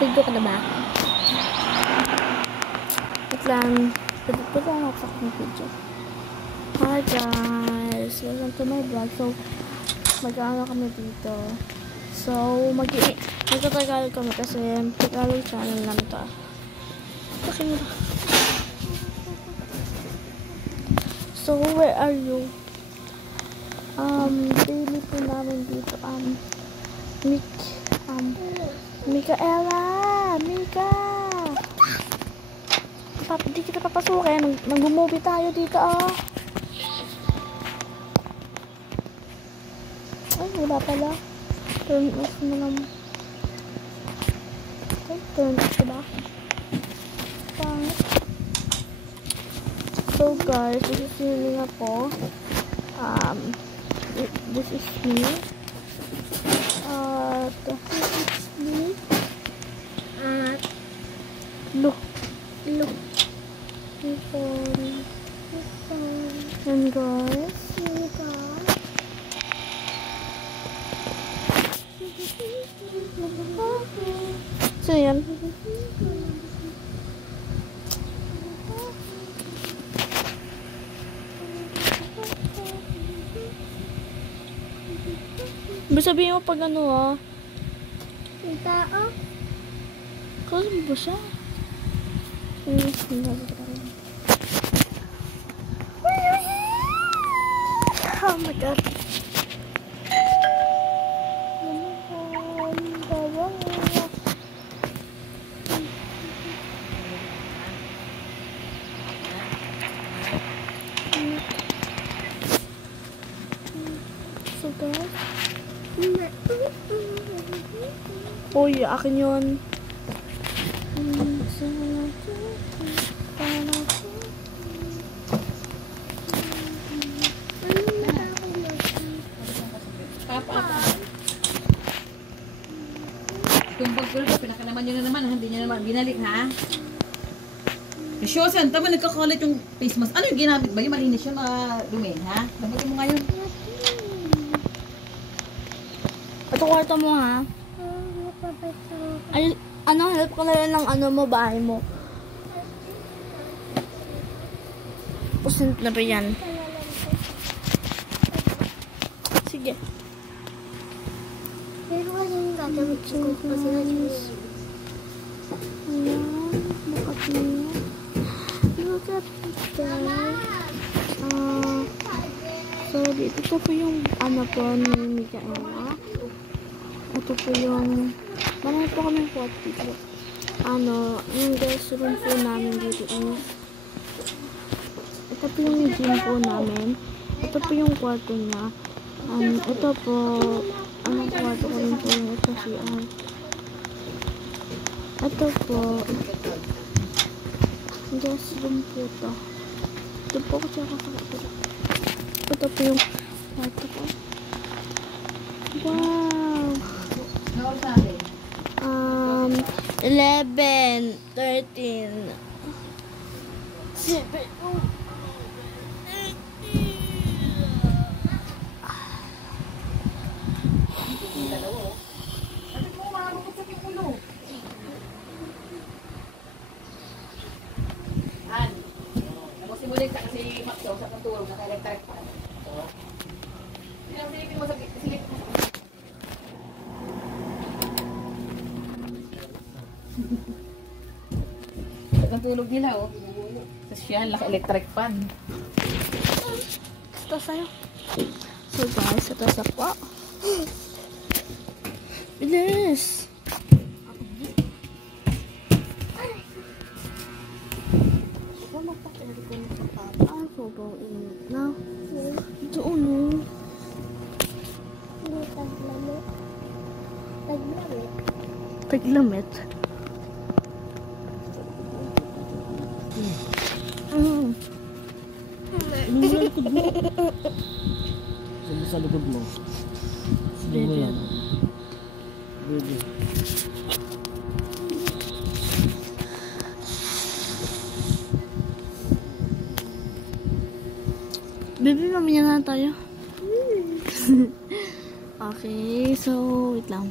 Video ka na ba? Wait lang. Pwede lang ako sa aking video. Hi guys! Welcome to my vlog. So, mag-ano kami dito. So, magtatagalog kami kasi Tagalog channel lang to. Okay. So, where are you? Daily po namin dito. Micaela! Mika! Di kita papasukin. Nag-movie tayo dito, ah. Ay, wala pala. Turn off na lang. Okay, turn off diba? Pangit. So, guys, this is healing ako. This is me. This is me. Look. And guys, so yan. Sabihin mo pag ano ah. Yung tao? Kasi mo ba siya? Oh my god. So guys. Uy, akin yun. Tumbag ko na, pinakanaman nyo na naman, hindi nyo naman binalik, ha? Shosan, tama nagkakalat yung face mask. Ano yung ginamit ba? Yung malinis yun, dumi, ha? Dabatin mo ngayon. Ito kwarto mo, ha? Ay, ano, help ko na lang ng ano mo, bahay mo. Pusin na ba yan? Sige. Pero kasi yung gagamit ko kasi na juice. Ayan, look at me. Look at me, guys. So, ito po yung ano po ni Micaela. Ito po yung marami po kami kwarto dito. Yung guest room po namin dito is ito po yung gym po namin. Ito po yung kwarto niya. Ito po anong kwarto ko rin po yung ito CR. Ito po guest room po ito. Ito po kasi ako sa ito po yung kwarto ko. Wow! 11, 13, 7, Simulit sa kasi Maxo sa pagtulog na electric fan. Silipin mo sa silip mo. Ang tulog nila oh. Tapos yan, electric fan. ito sa'yo. So guys, ito sa kwa. Bilis! Sobrang init na. Doon o. Taglamit. Sa likod mo. Sige mo yan. Baby. Baby, mamaya na tayo. Okay, so wait lang.